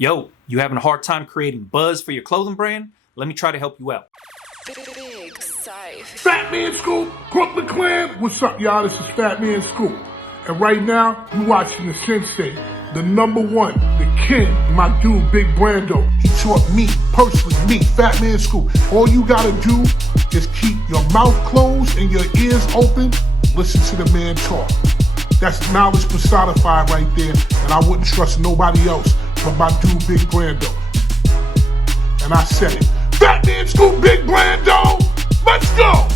Yo, you having a hard time creating buzz for your clothing brand? Let me try to help you out. Big Syph. Fat Man Scoop, Brooklyn Clan. What's up, y'all? This is Fat Man Scoop. And right now, you watching the Sensei, the number one, the king, my dude, Big Brando. He taught me, personally, me, Fat Man Scoop. All you gotta do is keep your mouth closed and your ears open. Listen to the man talk. That's knowledge personified right there, and I wouldn't trust nobody else but my dude, Big Brando. And I said it. Fat Man Scoop, Big Brando, let's go!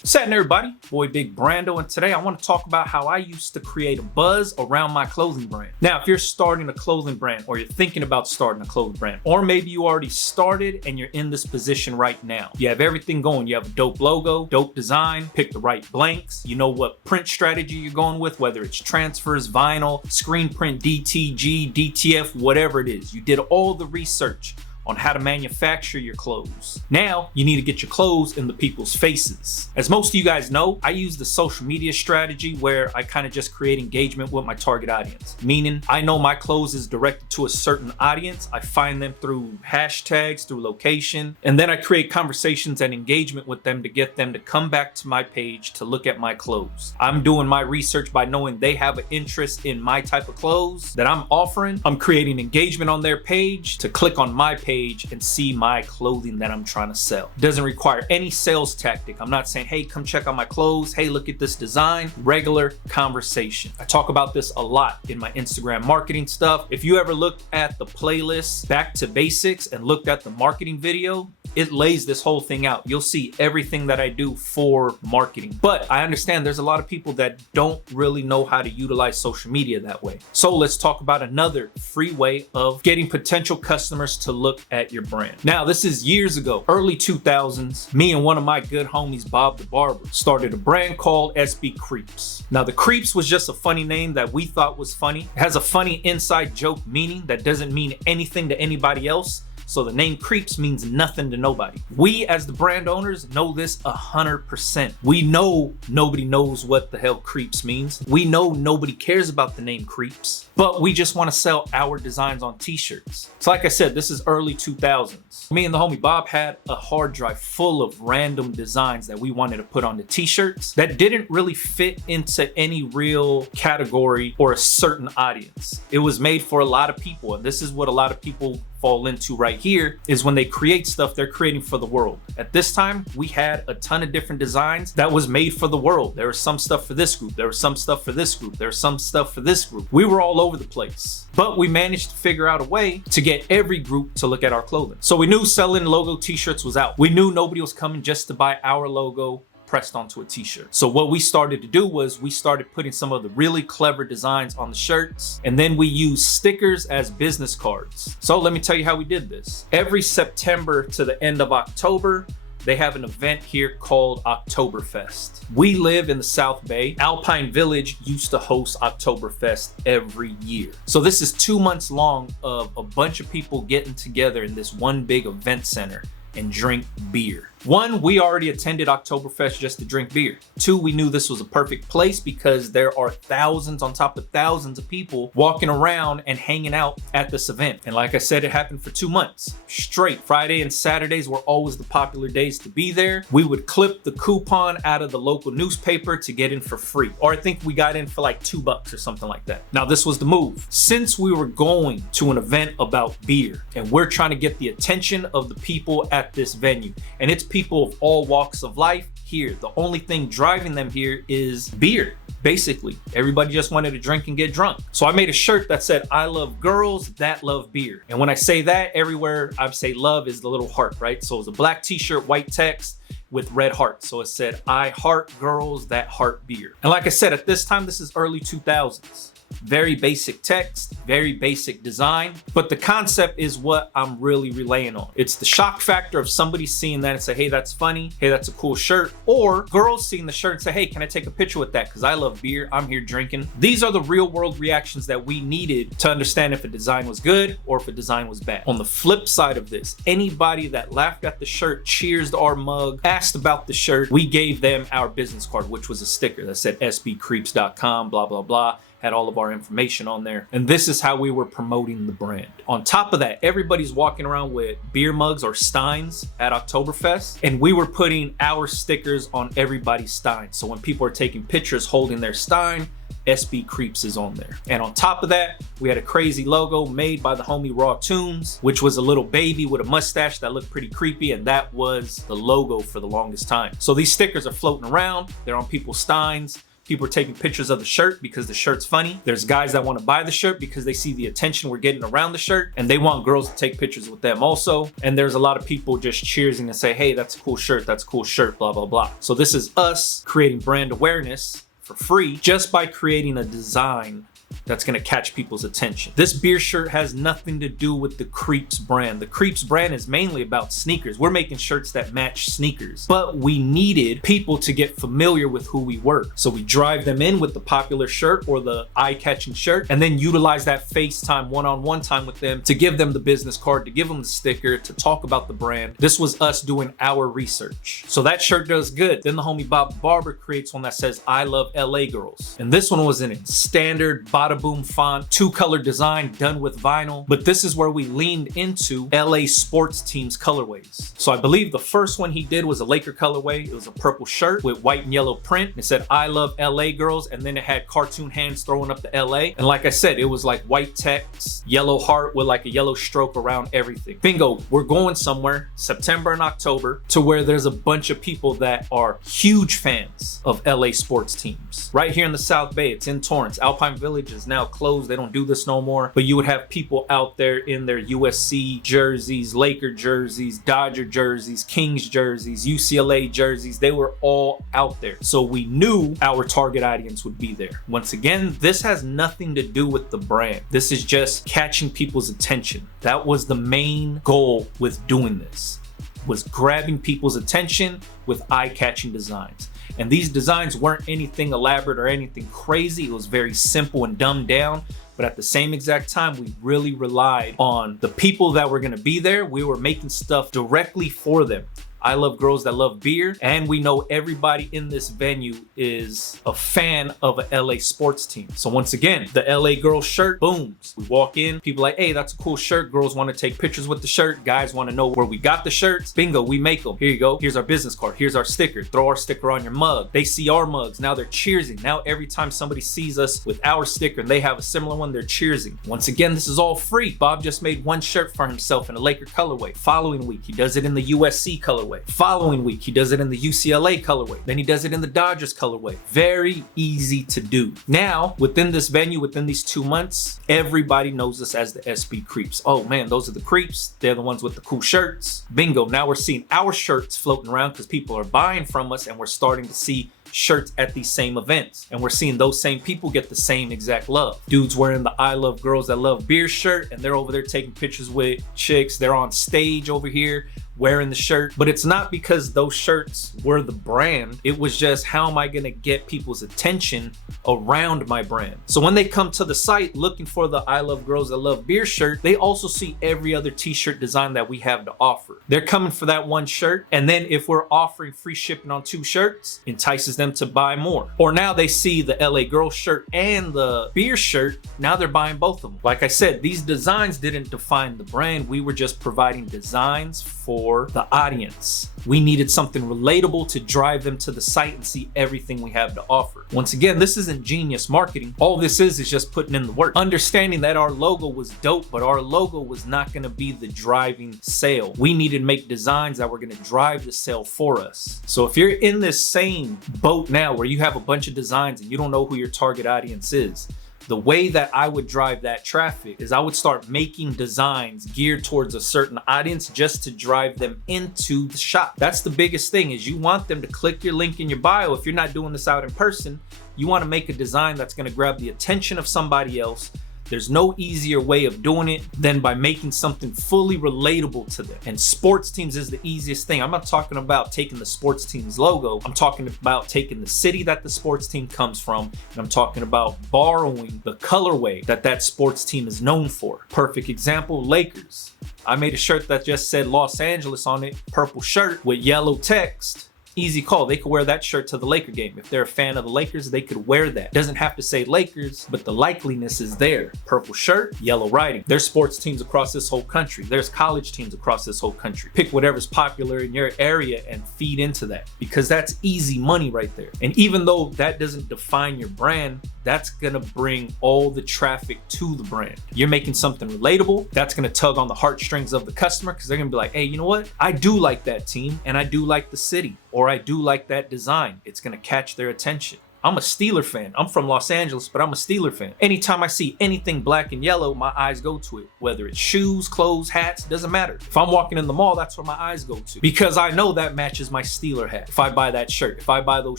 What's happening, everybody? Boy, Big Brando, and today I want to talk about how I used to create a buzz around my clothing brand. Now, if you're starting a clothing brand, or you're thinking about starting a clothing brand, or maybe you already started and you're in this position right now. You have everything going. You have a dope logo, dope design, pick the right blanks. You know what print strategy you're going with, whether it's transfers, vinyl, screen print, DTG, DTF, whatever it is. You did all the research on how to manufacture your clothes. Now, you need to get your clothes in the people's faces. As most of you guys know, I use the social media strategy where I kind of just create engagement with my target audience. Meaning, I know my clothes is directed to a certain audience. I find them through hashtags, through location, and then I create conversations and engagement with them to get them to come back to my page to look at my clothes. I'm doing my research by knowing they have an interest in my type of clothes that I'm offering. I'm creating engagement on their page to click on my page and see my clothing that I'm trying to sell. It doesn't require any sales tactic. I'm not saying, hey, come check out my clothes. Hey, look at this design. Regular conversation. I talk about this a lot in my Instagram marketing stuff. If you ever looked at the playlist Back to Basics and looked at the marketing video, it lays this whole thing out. You'll see everything that I do for marketing. But I understand there's a lot of people that don't really know how to utilize social media that way. So let's talk about another free way of getting potential customers to look at your brand. Now, this is years ago, early 2000s. Me and one of my good homies, Bob the Barber, started a brand called SB Creeps. Now, the Creeps was just a funny name that we thought was funny. It has a funny inside joke meaning that doesn't mean anything to anybody else. So the name Creeps means nothing to nobody. We as the brand owners know this 100%. We know nobody knows what the hell Creeps means. We know nobody cares about the name Creeps, but we just want to sell our designs on t-shirts. So like I said, this is early 2000s. Me and the homie Bob had a hard drive full of random designs that we wanted to put on the t-shirts that didn't really fit into any real category or a certain audience. It was made for a lot of people, and this is what a lot of people fall into right here, is when they create stuff, they're creating for the world. At this time, we had a ton of different designs that was made for the world. There was some stuff for this group, there was some stuff for this group, there was some stuff for this group. We were all over the place, but we managed to figure out a way to get every group to look at our clothing. So we knew selling logo t-shirts was out. We knew nobody was coming just to buy our logo pressed onto a t-shirt. So what we started to do was we started putting some of the really clever designs on the shirts, and then we used stickers as business cards. So let me tell you how we did this. Every September to the end of October, they have an event here called Oktoberfest. We live in the South Bay. Alpine Village used to host Oktoberfest every year. So this is 2 months long of a bunch of people getting together in this one big event center and drink beer. One, we already attended Oktoberfest just to drink beer. Two, we knew this was a perfect place because there are thousands on top of thousands of people walking around and hanging out at this event. And like I said, it happened for 2 months straight. Friday and Saturdays were always the popular days to be there. We would clip the coupon out of the local newspaper to get in for free. Or I think we got in for like $2 or something like that. Now, this was the move. Since we were going to an event about beer and we're trying to get the attention of the people at this venue, and it's people of all walks of life here. The only thing driving them here is beer. Basically, everybody just wanted to drink and get drunk. So I made a shirt that said, I love girls that love beer. And when I say that, everywhere I say love is the little heart, right? So it was a black t-shirt, white text with red hearts. So it said, I heart girls that heart beer. And like I said, at this time, this is early 2000s. Very basic text, very basic design, but the concept is what I'm really relaying on. It's the shock factor of somebody seeing that and say, hey, that's funny. Hey, that's a cool shirt. Or girls seeing the shirt and say, hey, can I take a picture with that? Because I love beer. I'm here drinking. These are the real world reactions that we needed to understand if a design was good or if a design was bad. On the flip side of this, anybody that laughed at the shirt, cheers our mug, asked about the shirt, we gave them our business card, which was a sticker that said sbcreeps.com, blah, blah, blah. had all of our information on there. And this is how we were promoting the brand. On top of that, everybody's walking around with beer mugs or Steins at Oktoberfest, and we were putting our stickers on everybody's Stein. So when people are taking pictures holding their Stein, SB Creeps is on there. And on top of that, we had a crazy logo made by the homie Raw Tunes, which was a little baby with a mustache that looked pretty creepy, and that was the logo for the longest time. So these stickers are floating around, they're on people's Steins. People are taking pictures of the shirt because the shirt's funny. There's guys that want to buy the shirt because they see the attention we're getting around the shirt, and they want girls to take pictures with them also. And there's a lot of people just cheersing and say, hey, that's a cool shirt, that's a cool shirt, blah, blah, blah. So this is us creating brand awareness for free just by creating a design that's gonna catch people's attention. This beer shirt has nothing to do with the Creeps brand. The Creeps brand is mainly about sneakers. We're making shirts that match sneakers, but we needed people to get familiar with who we were. So we drive them in with the popular shirt or the eye-catching shirt, and then utilize that FaceTime one-on-one time with them to give them the business card, to give them the sticker, to talk about the brand. This was us doing our research. So that shirt does good. Then the homie Bob Barber creates one that says, I love LA girls. And this one was in standard bada boom font, 2-color design done with vinyl. But this is where we leaned into LA sports teams colorways. So I believe the first one he did was a Laker colorway. It was a purple shirt with white and yellow print. It said, I love LA girls. And then it had cartoon hands throwing up the LA. And like I said, it was like white text, yellow heart with like a yellow stroke around everything. Bingo, we're going somewhere September and October to where there's a bunch of people that are huge fans of LA sports teams. Right here in the South Bay, it's in Torrance. Alpine Village is now closed. They don't do this no more. But you would have people out there in their USC jerseys, Laker jerseys, Dodger jerseys, Kings jerseys, UCLA jerseys. They were all out there. So we knew our target audience would be there. Once again, this has nothing to do with the brand. This is just catching people's attention. That was the main goal with doing this, was grabbing people's attention with eye-catching designs. And these designs weren't anything elaborate or anything crazy. It was very simple and dumbed down. But at the same exact time, we really relied on the people that were gonna be there. We were making stuff directly for them. I love girls that love beer, and we know everybody in this venue is a fan of a LA sports team. So once again, the LA girl shirt booms. We walk in, people like, hey, that's a cool shirt. Girls want to take pictures with the shirt. Guys want to know where we got the shirts. Bingo, we make them. Here you go. Here's our business card. Here's our sticker. Throw our sticker on your mug. They see our mugs. Now they're cheersing. Now every time somebody sees us with our sticker and they have a similar one, they're cheersing. Once again, this is all free. Bob just made one shirt for himself in a Laker colorway. Following week, he does it in the USC colorway. Following week, he does it in the UCLA colorway. Then he does it in the Dodgers colorway. Very easy to do. Now, within this venue, within these 2 months, everybody knows us as the SB Creeps. Oh man, those are the creeps. They're the ones with the cool shirts. Bingo. Now we're seeing our shirts floating around because people are buying from us, and we're starting to see shirts at these same events, and we're seeing those same people get the same exact love. Dudes wearing the I love girls that love beer shirt, and they're over there taking pictures with chicks. They're on stage over here wearing the shirt. But it's not because those shirts were the brand. It was just, how am I gonna get people's attention around my brand? So when they come to the site looking for the I love girls that love beer shirt, they also see every other t-shirt design that we have to offer. They're coming for that one shirt, and then if we're offering free shipping on 2 shirts, entices them to buy more. Or now they see the LA girl shirt and the beer shirt, now they're buying both of them. Like I said, these designs didn't define the brand. We were just providing designs for the audience. We needed something relatable to drive them to the site and see everything we have to offer. Once again, this isn't genius marketing. All this is just putting in the work. Understanding that our logo was dope, but our logo was not gonna be the driving sale. We needed to make designs that were gonna drive the sale for us. So if you're in this same boat now where you have a bunch of designs and you don't know who your target audience is, the way that I would drive that traffic is I would start making designs geared towards a certain audience just to drive them into the shop. That's the biggest thing, is you want them to click your link in your bio. If you're not doing this out in person, you want to make a design that's going to grab the attention of somebody else. There's no easier way of doing it than by making something fully relatable to them. And sports teams is the easiest thing. I'm not talking about taking the sports team's logo. I'm talking about taking the city that the sports team comes from, and I'm talking about borrowing the colorway that that sports team is known for. Perfect example, Lakers. I made a shirt that just said Los Angeles on it, purple shirt with yellow text. Easy call. They could wear that shirt to the Laker game. If they're a fan of the Lakers, they could wear that. Doesn't have to say Lakers, but the likeliness is there. Purple shirt, yellow writing. There's sports teams across this whole country. There's college teams across this whole country. Pick whatever's popular in your area and feed into that, because that's easy money right there. And even though that doesn't define your brand, that's gonna bring all the traffic to the brand. You're making something relatable. That's gonna tug on the heartstrings of the customer, because they're gonna be like, hey, you know what? I do like that team, and I do like the city, or I do like that design. It's gonna catch their attention. I'm a Steeler fan. I'm from Los Angeles, but I'm a Steeler fan. Anytime I see anything black and yellow, my eyes go to it. Whether it's shoes, clothes, hats, doesn't matter. If I'm walking in the mall, that's where my eyes go to, because I know that matches my Steeler hat. If I buy that shirt, if I buy those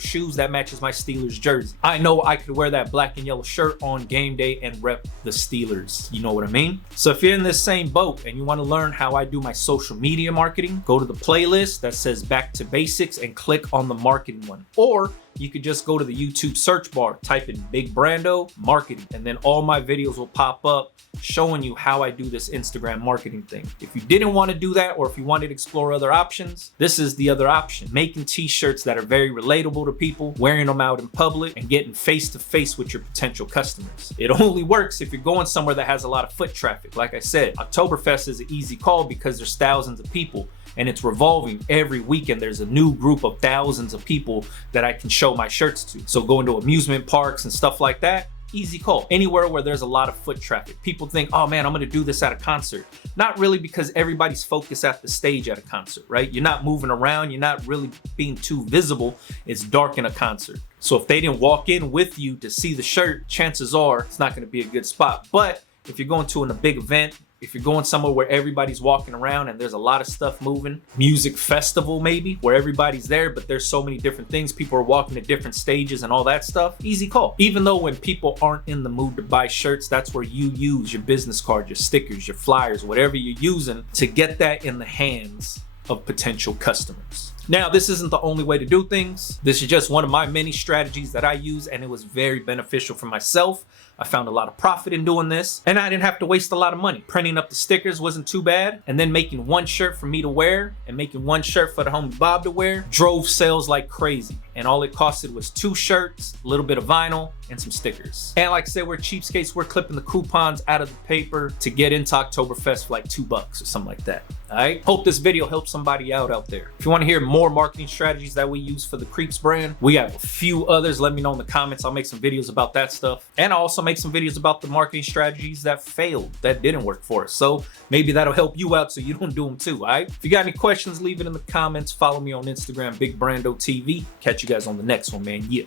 shoes, that matches my Steelers jersey. I know I could wear that black and yellow shirt on game day and rep the Steelers. You know what I mean? So if you're in this same boat and you want to learn how I do my social media marketing, go to the playlist that says Back to Basics and click on the marketing one. Or you could just go to the YouTube search bar, type in Big Brando Marketing, and then all my videos will pop up showing you how I do this Instagram marketing thing. If you didn't want to do that, or if you wanted to explore other options, this is the other option. Making t-shirts that are very relatable to people, wearing them out in public, and getting face to face with your potential customers. It only works if you're going somewhere that has a lot of foot traffic. Like I said, Oktoberfest is an easy call because there's thousands of people, and it's revolving every weekend. There's a new group of thousands of people that I can show my shirts to. So going to amusement parks and stuff like that, easy call. Anywhere where there's a lot of foot traffic. People think, oh man, I'm gonna do this at a concert. Not really, because everybody's focused at the stage at a concert, right? You're not moving around, you're not really being too visible. It's dark in a concert. So if they didn't walk in with you to see the shirt, chances are it's not gonna be a good spot. But if you're going to a big event, if you're going somewhere where everybody's walking around and there's a lot of stuff moving, music festival maybe, where everybody's there, but there's so many different things, people are walking at different stages and all that stuff, easy call. Even though when people aren't in the mood to buy shirts, that's where you use your business card, your stickers, your flyers, whatever you're using to get that in the hands of potential customers. Now, this isn't the only way to do things. This is just one of my many strategies that I use, and it was very beneficial for myself. I found a lot of profit in doing this, and I didn't have to waste a lot of money. Printing up the stickers wasn't too bad, and then making one shirt for me to wear and making one shirt for the homie Bob to wear drove sales like crazy. And all it costed was 2 shirts, a little bit of vinyl, and some stickers. And like I said, we're cheapskates. We're clipping the coupons out of the paper to get into Oktoberfest for like $2 or something like that. All right. Hope this video helps somebody out there. If you want to hear more marketing strategies that we use for the Creeps brand, we have a few others. Let me know in the comments. I'll make some videos about that stuff. And I'll also make some videos about the marketing strategies that failed, that didn't work for us. So maybe that'll help you out so you don't do them too. All right. If you got any questions, leave it in the comments. Follow me on Instagram, Big Brando TV. Catch you guys on the next one, man. Yeah.